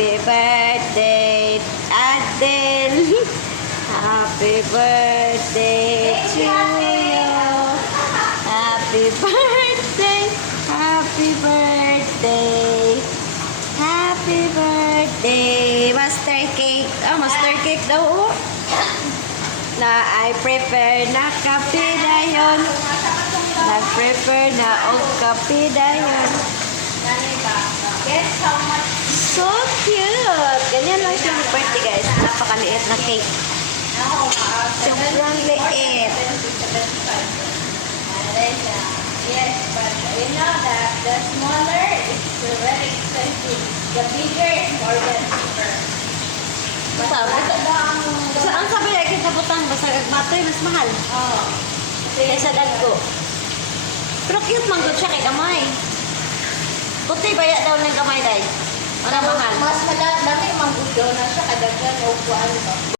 Happy birthday, Adel. Happy birthday to you. Happy birthday, happy birthday. Happy birthday. Master cake. Master cake daw. Oh. Na I prepare na kape dayon. Nag-prepare na og kape dayon. Guess how much? So cute! Ganyan lang siya birthday guys. Napakaliit na cake. Sobrang liit. Yes, but you know that the smaller is very expensive. The bigger is more than cheaper. Sabi? Ang sabi na ikitabutan, basta agmatoy, mas mahal. Oh. Kaysa dagko. Pero cute man good siya kay kamay. Puti baya daw ng kamay day. Para mahal. Mas madami mang gusto na siya kadaghan o kuan ba.